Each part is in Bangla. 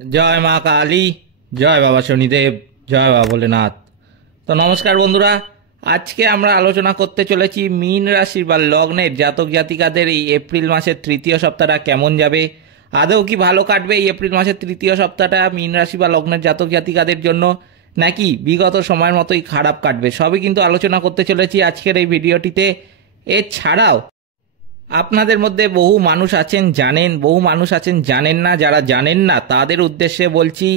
জয় মা কালী, জয় বাবা শনিদেব, জয় বাবা ভোলেনাথ। তো নমস্কার বন্ধুরা, আজকে আমরা আলোচনা করতে চলেছি মীন রাশির বা লগ্নের জাতক জাতিকাদের এই এপ্রিল মাসের তৃতীয় সপ্তাহটা কেমন যাবে। আদৌ কি ভালো কাটবে এই এপ্রিল মাসের তৃতীয় সপ্তাহটা মীন রাশি বা লগ্নের জাতক জাতিকাদের জন্য, নাকি বিগত সময়ের মতোই খারাপ কাটবে, সবই কিন্তু আলোচনা করতে চলেছি আজকের এই ভিডিওটিতে। এছাড়াও আপনাদের মধ্যে বহু মানুষ আছেন জানেন, বহু মানুষ আছেন জানেন না। যারা জানেন না তাদের উদ্দেশ্যে বলছি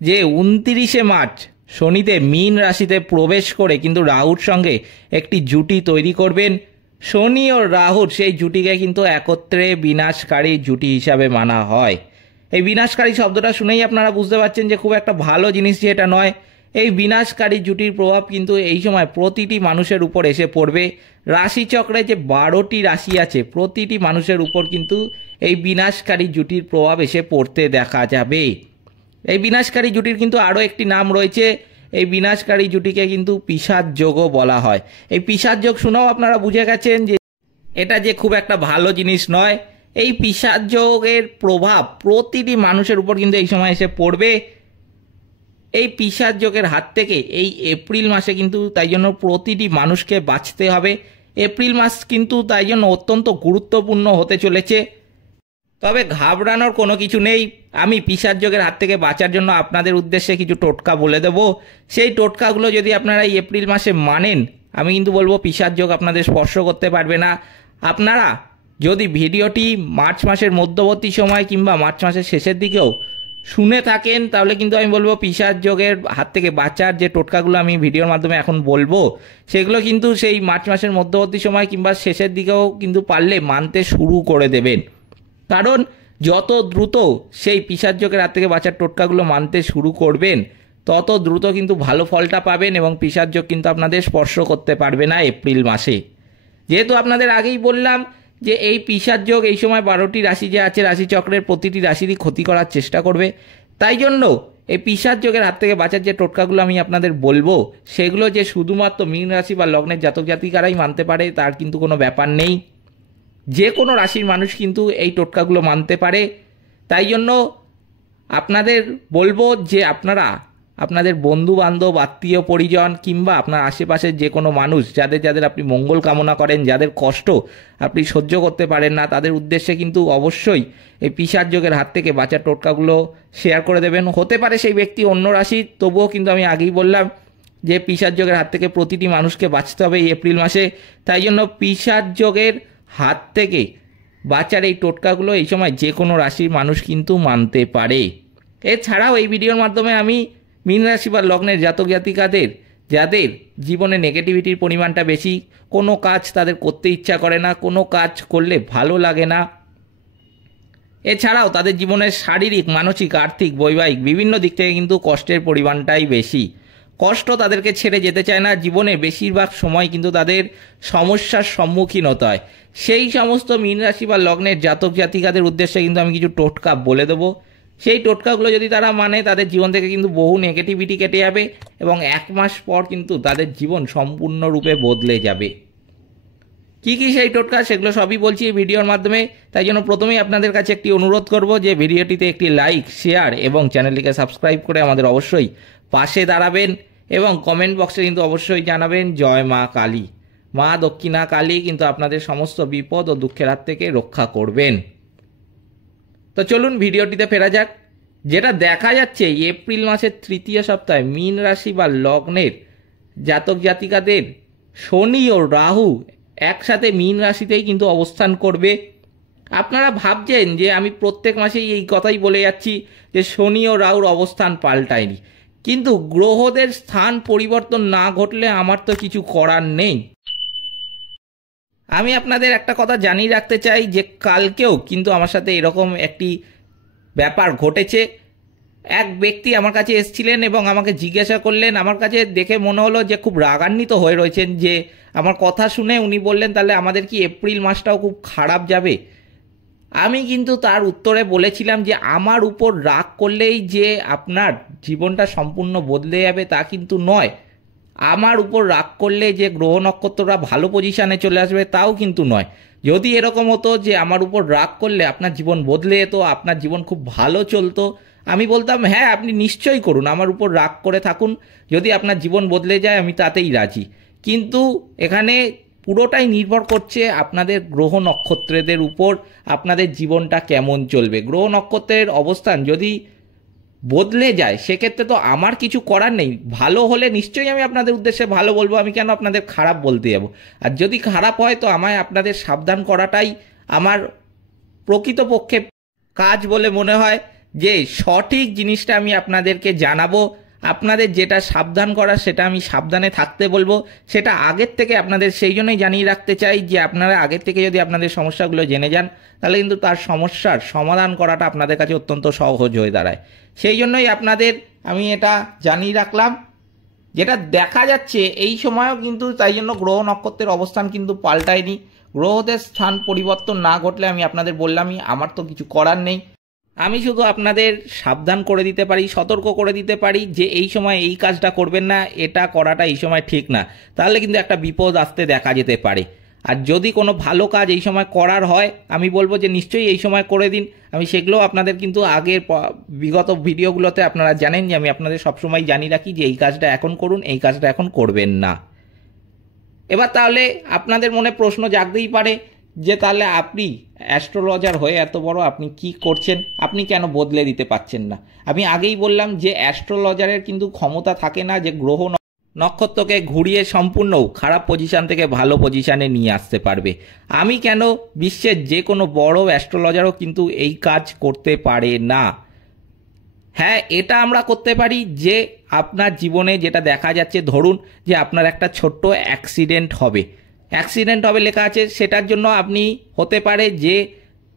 যে 29শে মার্চ শনিদেব মীন রাশিতে প্রবেশ করে কিন্তু রাহুর সঙ্গে একটি জুটি তৈরি করবেন। শনি ও রাহুর সেই জুটিকে কিন্তু একত্রে বিনাশকারী জুটি হিসাবে মানা হয়। এই বিনাশকারী শব্দটা শুনেই আপনারা বুঝতে পারছেন যে খুব একটা ভালো জিনিস যে এটা নয়। এই বিনাশকারী জুটির প্রভাব কিন্তু এই সময় প্রতিটি মানুষের উপর এসে পড়বে। রাশিচক্রে যে 12টি রাশি আছে প্রতিটি মানুষের উপর কিন্তু এই বিনাশকারী জুটির প্রভাব এসে পড়তে দেখা যাবে। এই বিনাশকারী জুটির কিন্তু আরও একটি নাম রয়েছে। এই বিনাশকারী জুটিকে কিন্তু পিশাচ যোগও বলা হয়। এই পিশাচ যোগ শুনেও আপনারা বুঝে গেছেন যে এটা যে খুব একটা ভালো জিনিস নয়। এই পিশাচ যোগের প্রভাব প্রতিটি মানুষের উপর কিন্তু এই সময় এসে পড়বে। এই পিশাচ যোগের হাত থেকে এই এপ্রিল মাসে কিন্তু তাই জন্য প্রতিটি মানুষকে বাঁচতে হবে। এপ্রিল মাস কিন্তু তাই জন্য অত্যন্ত গুরুত্বপূর্ণ হতে চলেছে। তবে ঘাবড়ানোর কোনো কিছু নেই। আমি পিশাচ যোগের হাত থেকে বাঁচার জন্য আপনাদের উদ্দেশ্যে কিছু টোটকা বলে দেব। সেই টোটকাগুলো যদি আপনারা এই এপ্রিল মাসে মানেন, আমি কিন্তু বলবো পিশাচ যোগ আপনাদের স্পর্শ করতে পারবে না। আপনারা যদি ভিডিওটি মার্চ মাসের মধ্যবর্তী সময় কিংবা মার্চ মাসের শেষের দিকেও শুনে থাকেন, তাহলে কিন্তু আমি বলবো পিশাচ যোগের হাত থেকে বাঁচার যে টোটকাগুলো আমি ভিডিওর মাধ্যমে এখন বলবো, সেগুলো কিন্তু সেই মার্চ মাসের মধ্যবর্তী সময় কিংবা শেষের দিকেও কিন্তু পারলে মানতে শুরু করে দেবেন। কারণ যত দ্রুত সেই পিশাচ যোগের হাত থেকে বাঁচার টোটকাগুলো মানতে শুরু করবেন, তত দ্রুত কিন্তু ভালো ফলটা পাবেন এবং পিশাচ যোগ কিন্তু আপনাদের স্পর্শ করতে পারবে না এপ্রিল মাসে। যেহেতু আপনাদের আগেই বললাম যে এই পিশাচ যোগ এই সময় 12টি রাশি যে আছে রাশিচক্রের প্রতিটি রাশিরই ক্ষতি করার চেষ্টা করবে, তাই জন্য এই পিশাচ যোগের হাত থেকে বাঁচার যে টোটকাগুলো আমি আপনাদের বলবো, সেগুলো যে শুধুমাত্র মীন রাশি বা লগ্নের জাতক জাতিকারাই মানতে পারে তার কিন্তু কোনো ব্যাপার নেই। যে কোনো রাশির মানুষ কিন্তু এই টোটকাগুলো মানতে পারে। তাই জন্য আপনাদের বলবো যে আপনারা আপনাদের বন্ধু বান্ধব, আত্মীয় পরিজন কিংবা আপনার আশেপাশের যে কোনো মানুষ যাদের যাদের আপনি মঙ্গল কামনা করেন, যাদের কষ্ট আপনি সহ্য করতে পারেন না, তাদের উদ্দেশ্যে কিন্তু অবশ্যই এই পিশাচ যোগের হাত থেকে বাঁচার টোটকাগুলো শেয়ার করে দেবেন। হতে পারে সেই ব্যক্তি অন্য রাশি, তবুও কিন্তু আমি আগেই বললাম যে পিশাচ যোগের হাত থেকে প্রতিটি মানুষকে বাঁচতে হবে এই এপ্রিল মাসে। তাই জন্য পিশাচ যোগের হাত থেকে বাঁচার এই টোটকাগুলো এই সময় যে কোনো রাশির মানুষ কিন্তু মানতে পারে। এছাড়াও এই ভিডিওর মাধ্যমে আমি মীন রাশি বা লগ্নের জাতক জাতিকাদের যাদের জীবনে নেগেটিভিটির পরিমাণটা বেশি, কোনো কাজ তাদের করতে ইচ্ছা করে না, কোনো কাজ করলে ভালো লাগে না, এছাড়াও তাদের জীবনের শারীরিক, মানসিক, আর্থিক, বৈবাহিক বিভিন্ন দিক থেকে কিন্তু কষ্টের পরিমাণটাই বেশি। কষ্ট তাদেরকে ছেড়ে যেতে চায় না। জীবনে বেশিরভাগ সময় কিন্তু তাদের সমস্যার সম্মুখীন হতে হয়। সেই সমস্ত মীন রাশি বা লগ্নের জাতক জাতিকাদের উদ্দেশ্যে কিন্তু আমি কিছু টোটকা বলে দেবো। সেই টোটকাগুলো যদি তারা মানে, তাদের জীবন থেকে কিন্তু বহু নেগেটিভিটি কেটে যাবে এবং 1 মাস পর কিন্তু তাদের জীবন সম্পূর্ণরূপে বদলে যাবে। কি কি সেই টোটকা সেগুলো সবই বলছি এই ভিডিওর মাধ্যমে। তাই জন্য প্রথমেই আপনাদের কাছে একটি অনুরোধ করব যে ভিডিওটিতে একটি লাইক, শেয়ার এবং চ্যানেলটিকে সাবস্ক্রাইব করে আমাদের অবশ্যই পাশে দাঁড়াবেন এবং কমেন্ট বক্সে কিন্তু অবশ্যই জানাবেন জয় মা কালী। মা দক্ষিণা কালী কিন্তু আপনাদের সমস্ত বিপদ ও দুঃখের হাত থেকে রক্ষা করবেন। তো চলুন ভিডিওটিতে ফেরা যাক। যেটা দেখা যাচ্ছে এপ্রিল মাসের তৃতীয় সপ্তাহে মীন রাশি বা লগ্নের জাতক জাতিকাদের শনি ও রাহু একসাথে মীন রাশিতেই কিন্তু অবস্থান করবে। আপনারা ভাবছেন যে আমি প্রত্যেক মাসেই এই কথাই বলে যাচ্ছি যে শনি ও রাহুর অবস্থান পাল্টায়নি, কিন্তু গ্রহদের স্থান পরিবর্তন না ঘটলে আমার তো কিছু করার নেই। আমি আপনাদের একটা কথা জানিয়ে রাখতে চাই যে কালকেও কিন্তু আমার সাথে এরকম একটি ব্যাপার ঘটেছে। এক ব্যক্তি আমার কাছে এসেছিলেন এবং আমাকে জিজ্ঞাসা করলেন, আমার কাছে দেখে মনে হলো যে খুব রাগান্বিত হয়ে রয়েছেন, যে আমার কথা শুনে উনি বললেন তাহলে আমাদের কি এপ্রিল মাসটাও খুব খারাপ যাবে। আমি কিন্তু তার উত্তরে বলেছিলাম যে আমার উপর রাগ করলেই যে আপনার জীবনটা সম্পূর্ণ বদলে যাবে তা কিন্তু নয়। আমার উপর রাগ করলে যে গ্রহ নক্ষত্ররা ভালো পজিশানে চলে আসবে তাও কিন্তু নয়। যদি এরকম হতো যে আমার উপর রাগ করলে আপনার জীবন বদলে যেত, আপনার জীবন খুব ভালো চলতো, আমি বলতাম হ্যাঁ আপনি নিশ্চয়ই করুন, আমার উপর রাগ করে থাকুন, যদি আপনার জীবন বদলে যায় আমি তাতেই রাজি। কিন্তু এখানে পুরোটাই নির্ভর করছে আপনাদের গ্রহ নক্ষত্রদের উপর, আপনাদের জীবনটা কেমন চলবে। গ্রহ নক্ষত্রের অবস্থান যদি বদলে যায় সেক্ষেত্রে তো আমার কিছু করার নেই। ভালো হলে নিশ্চয়ই আমি আপনাদের উদ্দেশ্যে ভালো বলবো, আমি কেন আপনাদের খারাপ বলতে যাবো। আর যদি খারাপ হয় তো আমায় আপনাদের সাবধান করাটাই আমার প্রকৃতপক্ষে কাজ বলে মনে হয়, যে সঠিক জিনিসটা আমি আপনাদেরকে জানাবো, আপনাদের যেটা সাবধান করার সেটা আমি সাবধানে থাকতে বলবো, সেটা আগের থেকে আপনাদের সেই জন্যই জানিয়ে রাখতে চাই যে আপনারা আগের থেকে যদি আপনাদের সমস্যাগুলো জেনে যান তাহলে কিন্তু তার সমস্যার সমাধান করাটা আপনাদের কাছে অত্যন্ত সহজ হয়ে দাঁড়ায়। সেই জন্যই আপনাদের আমি এটা জানিয়ে রাখলাম। যেটা দেখা যাচ্ছে এই সময়ও কিন্তু তাই জন্য গ্রহ নক্ষত্রের অবস্থান কিন্তু পাল্টায়নি। গ্রহদের স্থান পরিবর্তন না ঘটলে আমি আপনাদের বললামই আমার তো কিছু করার নেই। আমি শুধু আপনাদের সাবধান করে দিতে পারি, সতর্ক করে দিতে পারি যে এই সময় এই কাজটা করবেন না, এটা করাটা এই সময় ঠিক না, তাহলে কিন্তু একটা বিপদ আসতে দেখা যেতে পারে। আর যদি কোনো ভালো কাজ এই সময় করার হয় আমি বলবো যে নিশ্চয়ই এই সময় করে দিন। আমি সেগুলো আপনাদের কিন্তু আগের বিগত ভিডিওগুলোতে আপনারা জানেন যে আমি আপনাদের সবসময় জানিয়ে রাখি যে এই কাজটা এখন করুন, এই কাজটা এখন করবেন না। এবার তাহলে আপনাদের মনে প্রশ্ন জাগতেই পারে যে তাহলে আপনি অ্যাস্ট্রোলজার হয়ে এত বড় আপনি কি করছেন, আপনি কেন বদলে দিতে পারছেন না। আমি আগেই বললাম যে অ্যাস্ট্রোলজারের কিন্তু ক্ষমতা থাকে না যে গ্রহ নক্ষত্রকে ঘুরিয়ে সম্পূর্ণ খারাপ পজিশন থেকে ভালো পজিশনে নিয়ে আসতে পারবে। আমি কেন, বিশ্বের যে কোনো বড় অ্যাস্ট্রোলজারও কিন্তু এই কাজ করতে পারে না। হ্যাঁ এটা আমরা করতে পারি যে আপনার জীবনে যেটা দেখা যাচ্ছে, ধরুন যে আপনার একটা ছোট্ট অ্যাক্সিডেন্ট হবে লেখা আছে, সেটার জন্য আপনি হতে পারে যে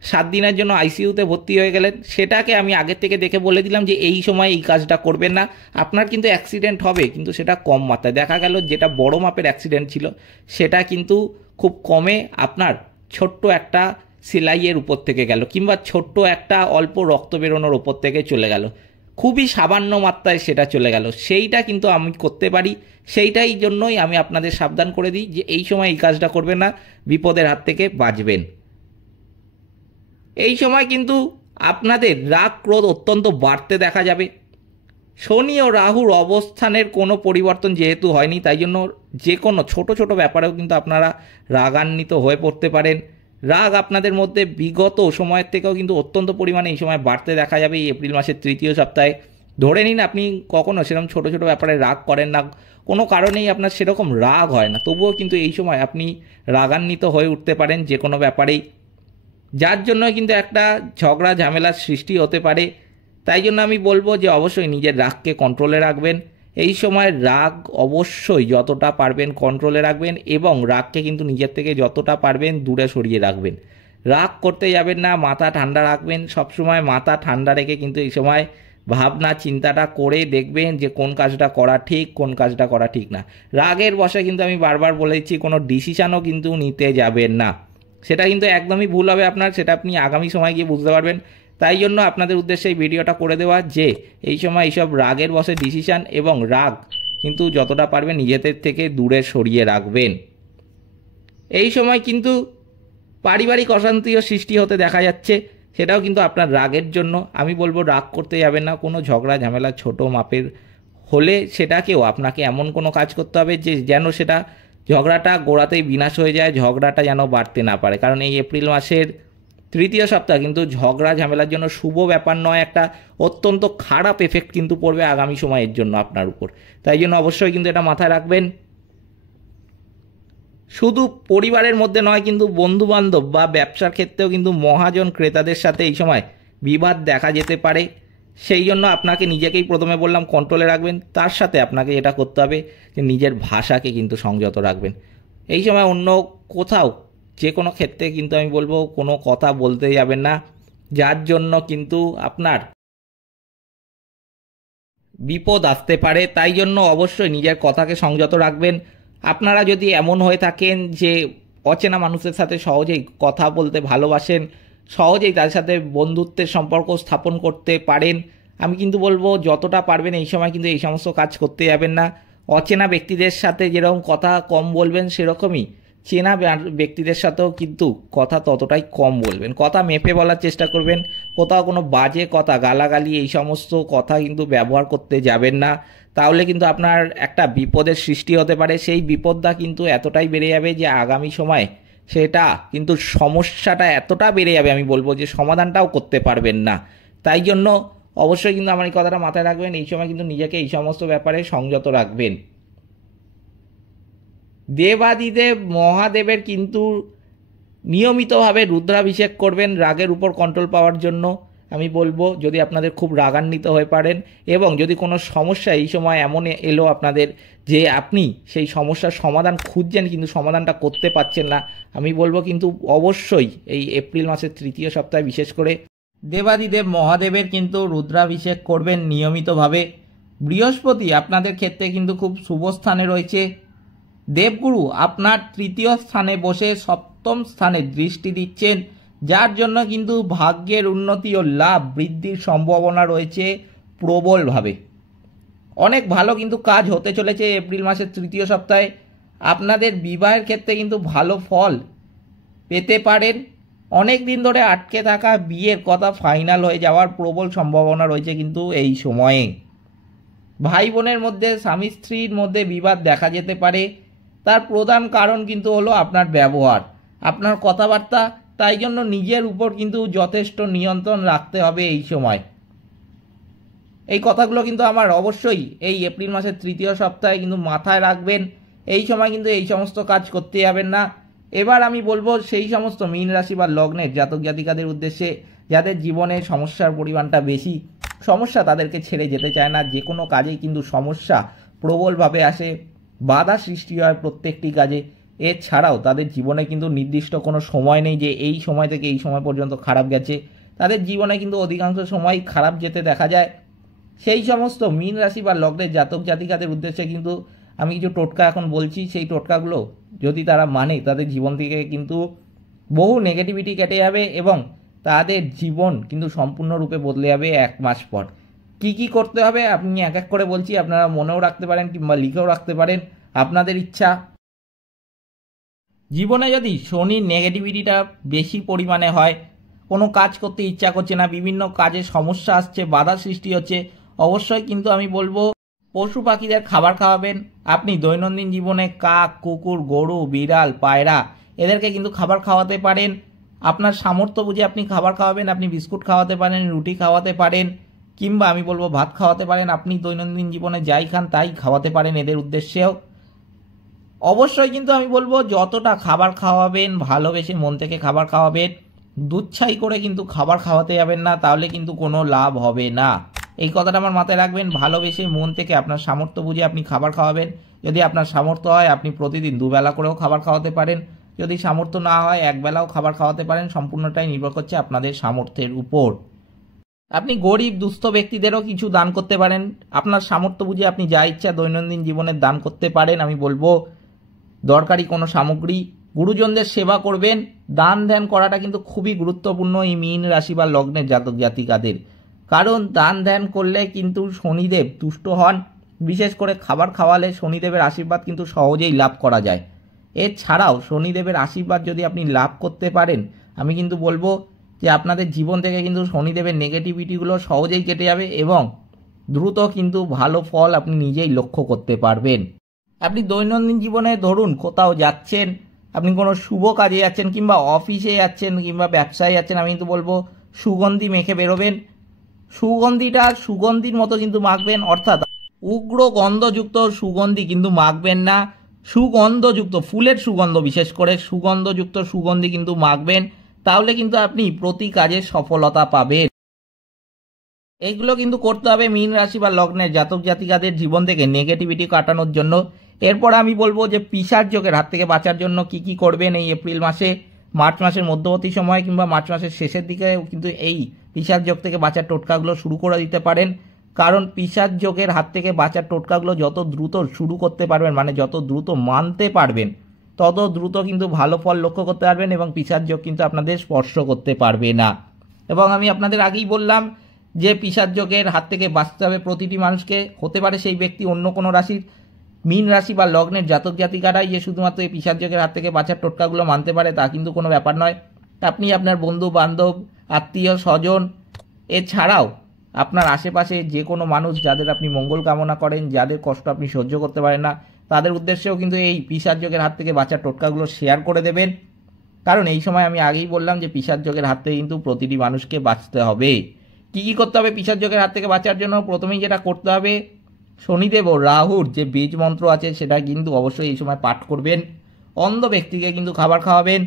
7 দিনের জন্য আইসিইউতে ভর্তি হয়ে গেলেন, সেটাকে আমি আগের থেকে দেখে বলে দিলাম যে এই সময় এই কাজটা করবেন না। আপনার কিন্তু অ্যাক্সিডেন্ট হবে কিন্তু সেটা কম মাত্রায়, দেখা গেল যেটা বড় মাপের অ্যাক্সিডেন্ট ছিল সেটা কিন্তু খুব কমে আপনার ছোট্ট একটা সেলাইয়ের উপর থেকে গেল, কিংবা ছোট্ট একটা অল্প রক্ত বেরোনোর উপর থেকে চলে গেল, খুবই সামান্য মাত্রায় সেটা চলে গেল। সেইটা কিন্তু আমি করতে পারি, সেইটাই জন্যই আমি আপনাদের সাবধান করে দিই যে এই সময় এই কাজটা করবেন না, বিপদের হাত থেকে বাঁচবেন। এই সময় কিন্তু আপনাদের রাগ ক্রোধ অত্যন্ত বাড়তে দেখা যাবে। শনি ও রাহুর অবস্থানের কোনো পরিবর্তন যেহেতু হয়নি, তাই জন্য যে কোনো ছোট ছোট ব্যাপারেও কিন্তু আপনারা রাগান্বিত হয়ে পড়তে পারেন। রাগ আপনাদের মধ্যে বিগত সময়ের থেকেও কিন্তু অত্যন্ত পরিমাণে এই সময় বাড়তে দেখা যাবে এই এপ্রিল মাসের 3য় সপ্তাহে। ধরে নিন আপনি কখনো সেরকম ছোট ছোট ব্যাপারে রাগ করেন না, কোনো কারণেই আপনার সেরকম রাগ হয় না, তবুও কিন্তু এই সময় আপনি রাগান্বিত হয়ে উঠতে পারেন যে কোনো ব্যাপারেই, যার জন্য কিন্তু একটা ঝগড়া ঝামেলার সৃষ্টি হতে পারে। তাই জন্য আমি বলবো যে অবশ্যই নিজের রাগকে কন্ট্রোলে রাখবেন। এই সময় রাগ অবশ্যই যতটা পারবেন কন্ট্রোলে রাখবেন, এবং রাগকে কিন্তু নিজের থেকে যতটা পারবেন দূরে সরিয়ে রাখবেন। রাগ করতে যাবেন না, মাথা ঠান্ডা রাখবেন, সবসময় মাথা ঠান্ডা রেখে কিন্তু এই সময় ভাবনা চিন্তাটা করে দেখবেন যে কোন কাজটা করা ঠিক, কোন কাজটা করা ঠিক না। রাগের বশে কিন্তু আমি বারবার বলেছি কোনো ডিসিশনও কিন্তু নিতে যাবেন না, সেটা কিন্তু একদমই ভুল হবে আপনার, সেটা আপনি আগামী সময় গিয়ে বুঝতে পারবেন। তাই জন্য আপনাদের উদ্দেশ্যে এই ভিডিওটা করে দেওয়া যে এই সময় এইসব রাগের বশে ডিসিশান এবং রাগ কিন্তু যতটা পারবেন নিজেদের থেকে দূরে সরিয়ে রাখবেন। এই সময় কিন্তু পারিবারিক অশান্তিও সৃষ্টি হতে দেখা যাচ্ছে, সেটাও কিন্তু আপনার রাগের জন্য। আমি বলবো রাগ করতে যাবেন না, কোনো ঝগড়া ঝামেলা ছোট মাপের হলে সেটাকেও আপনাকে এমন কোনো কাজ করতে হবে যে যেন সেটা ঝগড়াটা গোড়াতেই বিনাশ হয়ে যায়, ঝগড়াটা যেন বাড়তে না পারে। কারণ এই এপ্রিল মাসের 3য় সপ্তাহ কিন্তু ঝগড়া ঝামেলার জন্য শুভ ব্যাপার নয়, একটা অত্যন্ত খারাপ এফেক্ট কিন্তু পড়বে আগামী সময়ের জন্য আপনার উপর। তাই জন্য অবশ্যই কিন্তু এটা মাথায় রাখবেন। শুধু পরিবারের মধ্যে নয়, কিন্তু বন্ধু বান্ধব বা ব্যবসার ক্ষেত্রেও কিন্তু মহাজন ক্রেতাদের সাথে এই সময় বিবাদ দেখা যেতে পারে। সেই জন্য আপনাকে নিজেকেই প্রথমে বললাম কন্ট্রোলে রাখবেন, তার সাথে আপনাকে এটা করতে হবে যে নিজের ভাষাকে কিন্তু সংযত রাখবেন। এই সময় অন্য কোথাও যে কোনো ক্ষেত্রে কিন্তু আমি বলবো কোনো কথা বলতে যাবেন না, যার জন্য কিন্তু আপনার বিপদ আসতে পারে। তাই জন্য অবশ্যই নিজের কথাকে সংযত রাখবেন। আপনারা যদি এমন হয়ে থাকেন যে অচেনা মানুষের সাথে সহজেই কথা বলতে ভালোবাসেন, সহজেই তাদের সাথে বন্ধুত্বের সম্পর্ক স্থাপন করতে পারেন, আমি কিন্তু বলবো যতটা পারবেন এই সময় কিন্তু এই সমস্ত কাজ করতে যাবেন না। অচেনা ব্যক্তিদের সাথে যেরকম কথা কম বলবেন সেরকমই চেনা ব্যক্তিদের সাথেও কিন্তু কথা ততটাই কম বলবেন, কথা মেপে বলার চেষ্টা করবেন। কোথাও কোনো বাজে কথা, গালাগালি এই সমস্ত কথা কিন্তু ব্যবহার করতে যাবেন না, তাহলে কিন্তু আপনার একটা বিপদের সৃষ্টি হতে পারে। সেই বিপদটা কিন্তু এতটাই বেড়ে যাবে যে আগামী সময় সেটা কিন্তু সমস্যাটা এতটা বেড়ে যাবে, আমি বলবো যে সমাধানটাও করতে পারবেন না। তাই জন্য অবশ্যই কিন্তু আমার এই কথাটা মাথায় রাখবেন, এই সময় কিন্তু নিজেকে এই সমস্ত ব্যাপারে সংযত রাখবেন। দেবাদিদেব মহাদেবের কিন্তু নিয়মিতভাবে রুদ্রাভিষেক করবেন রাগের উপর কন্ট্রোল পাওয়ার জন্য। আমি বলবো যদি আপনাদের খুব রাগান্বিত হয়ে পারেন এবং যদি কোনো সমস্যা এই সময় এমন এলো আপনাদের যে আপনি সেই সমস্যার সমাধান খুঁজছেন কিন্তু সমাধানটা করতে পারছেন না, আমি বলবো কিন্তু অবশ্যই এই এপ্রিল মাসের তৃতীয় সপ্তাহে বিশেষ করে দেবাদিদেব মহাদেবের কিন্তু রুদ্রাভিষেক করবেন নিয়মিতভাবে। বৃহস্পতি আপনাদের ক্ষেত্রে কিন্তু খুব শুভ স্থানে রয়েছে। দেবগুরু আপনার তৃতীয় স্থানে বসে সপ্তম স্থানে দৃষ্টি দিচ্ছেন, যার জন্য কিন্তু ভাগ্যের উন্নতি ও লাভ বৃদ্ধির সম্ভাবনা রয়েছে প্রবলভাবে। অনেক ভালো কিন্তু কাজ হতে চলেছে এপ্রিল মাসের তৃতীয় সপ্তাহে। আপনাদের বিবাহের ক্ষেত্রে কিন্তু ভালো ফল পেতে পারেন। অনেক দিন ধরে আটকে থাকা বিয়ের কথা ফাইনাল হয়ে যাওয়ার প্রবল সম্ভাবনা রয়েছে কিন্তু এই সময়ে। ভাই বোনের মধ্যে, স্বামী স্ত্রীর মধ্যে বিবাদ দেখা যেতে পারে। তার প্রধান কারণ কিন্তু হলো আপনার ব্যবহার, আপনার কথাবার্তা। তাই জন্য নিজের উপর কিন্তু যথেষ্ট নিয়ন্ত্রণ রাখতে হবে এই সময়। এই কথাগুলো কিন্তু আমার অবশ্যই এই এপ্রিল মাসের তৃতীয় সপ্তাহে কিন্তু মাথায় রাখবেন। এই সময় কিন্তু এই সমস্ত কাজ করতে যাবেন না। এবার আমি বলবো সেই সমস্ত মীন রাশি বা লগ্নের জাতক জাতিকাদের উদ্দেশ্যে যাদের জীবনে সমস্যার পরিমাণটা বেশি, সমস্যা তাদেরকে ছেড়ে যেতে চায় না, যে কোনো কাজেই কিন্তু সমস্যা প্রবলভাবে আসে, বাধা সৃষ্টি হয় প্রত্যেকটি কাজে। এছাড়াও তাদের জীবনে কিন্তু নির্দিষ্ট কোনো সময় নেই যে এই সময় থেকে এই সময় পর্যন্ত খারাপ গেছে, তাদের জীবনে কিন্তু অধিকাংশ সময় খারাপ যেতে দেখা যায়। সেই সমস্ত মীন রাশি বা লগ্নের জাতক জাতিকাদের উদ্দেশ্যে কিন্তু আমি কিছু টোটকা এখন বলছি। সেই টোটকাগুলো যদি তারা মানে তাদের জীবন থেকে কিন্তু বহু নেগেটিভিটি কেটে যাবে এবং তাদের জীবন কিন্তু সম্পূর্ণরূপে বদলে যাবে এক মাস পর। কি কি করতে হবে আপনি এক এক করে বলছি, আপনারা মনেও রাখতে পারেন কিংবা লিখেও রাখতে পারেন, আপনাদের ইচ্ছা। জীবনে যদি শনির নেগেটিভিটিটা বেশি পরিমাণে হয়, কোনো কাজ করতে ইচ্ছা করছে না, বিভিন্ন কাজে সমস্যা আসছে, বাধা সৃষ্টি হচ্ছে, অবশ্যই কিন্তু আমি বলবো পশু পাখিদের খাবার খাওয়াবেন। আপনি দৈনন্দিন জীবনে কাক, কুকুর, গরু, বিড়াল, পায়রা এদেরকে কিন্তু খাবার খাওয়াতে পারেন। আপনার সামর্থ্য বুঝে আপনি খাবার খাওয়াবেন। আপনি বিস্কুট খাওয়াতে পারেন, রুটি খাওয়াতে পারেন, কিংবা আমি বলবো ভাত খাওয়াতে পারেন। আপনি দৈনন্দিন জীবনে যাই খান তাই খাওয়াতে পারেন এদের উদ্দেশ্যেও। অবশ্যই কিন্তু আমি বলবো যতটা খাবার খাওয়াবেন ভালোবেসে মন থেকে খাবার খাওয়াবেন, দুচ্ছাই করে কিন্তু খাবার খাওয়াতে যাবেন না, তাহলে কিন্তু কোনো লাভ হবে না। এই কথাটা আমার মাথায় রাখবেন। ভালোবেসে মন থেকে আপনার সামর্থ্য বুঝে আপনি খাবার খাওয়াবেন। যদি আপনার সামর্থ্য হয় আপনি প্রতিদিন দুবেলা করেও খাবার খাওয়াতে পারেন, যদি সামর্থ্য না হয় একবেলাও খাবার খাওয়াতে পারেন। সম্পূর্ণটাই নির্ভর করছে আপনাদের সামর্থ্যের উপর। আপনি গরিব দুস্থ ব্যক্তিদেরও কিছু দান করতে পারেন। আপনার সামর্থ্য বুঝে আপনি যা ইচ্ছা দৈনন্দিন জীবনে দান করতে পারেন। আমি বলবো দরকারি কোনো সামগ্রী, গুরুজনদের সেবা করবেন। দান ধ্যান করাটা কিন্তু খুবই গুরুত্বপূর্ণ এই মীন রাশি বা লগ্নের জাতক জাতিকাদের, কারণ দান ধ্যান করলে কিন্তু শনিদেব তুষ্ট হন। বিশেষ করে খাবার খাওয়ালে শনিদেবের আশীর্বাদ কিন্তু সহজেই লাভ করা যায়। এছাড়াও শনিদেবের আশীর্বাদ যদি আপনি লাভ করতে পারেন, আমি কিন্তু বলবো যে আপনাদের জীবন থেকে কিন্তু শনিদেবের নেগেটিভিটিগুলো সহজেই কেটে যাবে এবং দ্রুত কিন্তু ভালো ফল আপনি নিজেই লক্ষ্য করতে পারবেন। আপনি দৈনন্দিন জীবনে ধরুন কোথাও যাচ্ছেন, আপনি কোনো শুভ কাজে যাচ্ছেন কিংবা অফিসে যাচ্ছেন কিংবা ব্যবসায় যাচ্ছেন, আমি কিন্তু বলবো সুগন্ধি মেখে বেরোবেন। সুগন্ধিটা সুগন্ধির মতো কিন্তু মাখবেন, অর্থাৎ উগ্র গন্ধযুক্ত সুগন্ধি কিন্তু মাখবেন না। সুগন্ধযুক্ত ফুলের সুগন্ধ, বিশেষ করে সুগন্ধযুক্ত সুগন্ধি কিন্তু মাখবেন, তাহলে কিন্তু আপনি প্রতি কাজে সফলতা পাবেন। এইগুলো কিন্তু করতে হবে মীন রাশি বা লগ্নের জাতক জাতিকাদের জীবন থেকে নেগেটিভিটি কাটানোর জন্য। এরপর আমি বলবো যে পিশাচ যোগের হাত থেকে বাঁচার জন্য কি কি করবেন এই এপ্রিল মাসে। মার্চ মাসের মধ্যবর্তী সময় কিংবা মার্চ মাসের শেষের দিকে কিন্তু এই পিশাচ যোগ থেকে বাঁচার টোটকাগুলো শুরু করে দিতে পারেন, কারণ পিশাচ যোগের হাত থেকে বাঁচার টোটকাগুলো যত দ্রুত শুরু করতে পারবেন, মানে যত দ্রুত মানতে পারবেন, তত দ্রুত কিন্তু ভালো ফল লক্ষ্য করতে পারবেন এবং পিশাচ যোগ কিন্তু আপনাদের স্পর্শ করতে পারবে না। এবং আমি আপনাদের আগেই বললাম যে পিশাচ যোগের হাত থেকে বাঁচতে হবে প্রতিটি মানুষকে। হতে পারে সেই ব্যক্তি অন্য কোনো রাশির, মীন রাশি বা লগ্নের জাতক জাতিকারাই যে শুধুমাত্র এই পিশাচ যোগের হাত থেকে বাঁচার টোটকাগুলো মানতে পারে তা কিন্তু কোনো ব্যাপার নয়। আপনি আপনার বন্ধু বান্ধব, আত্মীয় স্বজন, এছাড়াও আপনার আশেপাশে যে কোনো মানুষ যাদের আপনি মঙ্গল কামনা করেন, যাদের কষ্ট আপনি সহ্য করতে পারেন না, তাদের উদ্দেশ্যেও কিন্তু এই পিশাচ যোগের হাত থেকে বাঁচার টোটকাগুলো শেয়ার করে দেবেন। কারণ এই সময় আমি আগেই বললাম যে পিশাচ যোগের হাত থেকে কিন্তু প্রতিটি মানুষকে বাঁচতে হবে। কী করতে হবে পিশাচ যোগের হাত থেকে বাঁচার জন্য? প্রথমেই যেটা করতে হবে, শনিদেব ও রাহুর যে বীজ মন্ত্র আছে সেটা কিন্তু অবশ্যই এই সময় পাঠ করবেন। অন্ধ ব্যক্তিকে কিন্তু খাবার খাওয়াবেন।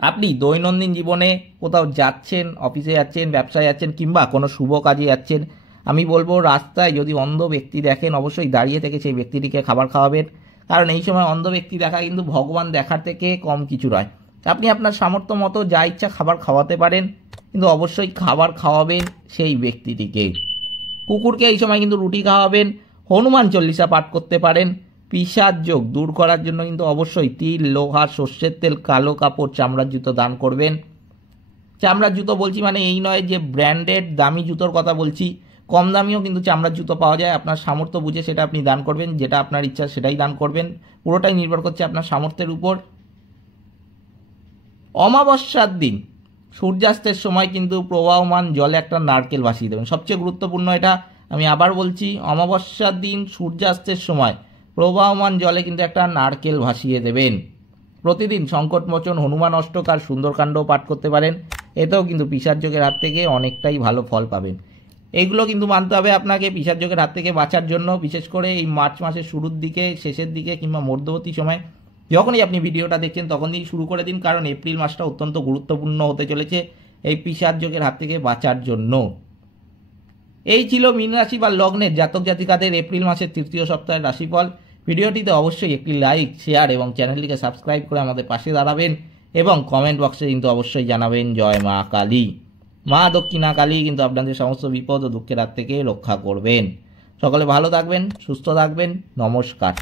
আপনি দৈনন্দিন জীবনে কোথাও যাচ্ছেন, অফিসে যাচ্ছেন, ব্যবসায় যাচ্ছেন, কিংবা কোনো শুভ কাজে যাচ্ছেন, আমি বলবো রাস্তায় যদি অন্ধ ব্যক্তি দেখেন অবশ্যই দাঁড়িয়ে থেকে সেই ব্যক্তিটিকে খাবার খাওয়াবেন। কারণ এই সময় অন্ধ ব্যক্তি দেখা কিন্তু ভগবান দেখার থেকে কম কিছু নয়। আপনি আপনার সামর্থ্য মতো যা ইচ্ছা খাবার খাওয়াতে পারেন, কিন্তু অবশ্যই খাবার খাওয়াবেন সেই ব্যক্তিটিকে। কুকুরকে এই সময় কিন্তু রুটি খাওয়াবেন। হনুমান চল্লিশা পাঠ করতে পারেন। পিশাচ যোগ দূর করার জন্য কিন্তু অবশ্যই তিল, লোহা, সর্ষের তেল, কালো কাপড়, চামড়ার জুতো দান করবেন। চামড়ার জুতো বলছি মানে এই নয় যে ব্র্যান্ডেড দামি জুতোর কথা বলছি, কম দামিও কিন্তু চামড়ার জুতো পাওয়া যায়। আপনার সামর্থ্য বুঝে সেটা আপনি দান করবেন, যেটা আপনার ইচ্ছা সেটাই দান করবেন, পুরোটাই নির্ভর করছে আপনার সামর্থ্যের উপর। অমাবস্যার দিন সূর্যাস্তের সময় কিন্তু প্রবাহমান জলে একটা নারকেল ভাসিয়ে দেবেন। সবচেয়ে গুরুত্বপূর্ণ এটা, আমি আবার বলছি, অমাবস্যার দিন সূর্যাস্তের সময় প্রবাহমান জলে কিন্তু একটা নারকেল ভাসিয়ে দেবেন। প্রতিদিন সংকটমোচন, হনুমান অষ্টক আর সুন্দরকাণ্ড পাঠ করতে পারেন। এতেও কিন্তু পিশাচ যোগের হাত থেকে অনেকটাই ভালো ফল পাবেন। এইগুলো কিন্তু মানতে হবে আপনাকে পিশাচ যোগের হাত থেকে বাঁচার জন্য। বিশেষ করে এই মার্চ মাসের শুরুর দিকে, শেষের দিকে কিংবা মধ্যবর্তী সময় যখনই আপনি ভিডিওটা দেখছেন তখনই শুরু করে দিন, কারণ এপ্রিল মাসটা অত্যন্ত গুরুত্বপূর্ণ হতে চলেছে এই পিশাচ যোগের হাত থেকে বাঁচার জন্য। এই ছিল মীন রাশি বা লগ্নের জাতক জাতিকাদের এপ্রিল মাসের তৃতীয় সপ্তাহের রাশিফল। ভিডিওটিতে অবশ্যই একটি লাইক, শেয়ার এবং চ্যানেলটিকে সাবস্ক্রাইব করে আমাদের পাশে দাঁড়াবেন এবং কমেন্ট বক্সে কিন্তু অবশ্যই জানাবেন জয় মা কালী। মা দক্ষিণা কালী কিন্তু আপনাদের সমস্ত বিপদ ও দুঃখের হাত থেকে রক্ষা করবেন। সকলে ভালো থাকবেন, সুস্থ থাকবেন। নমস্কার।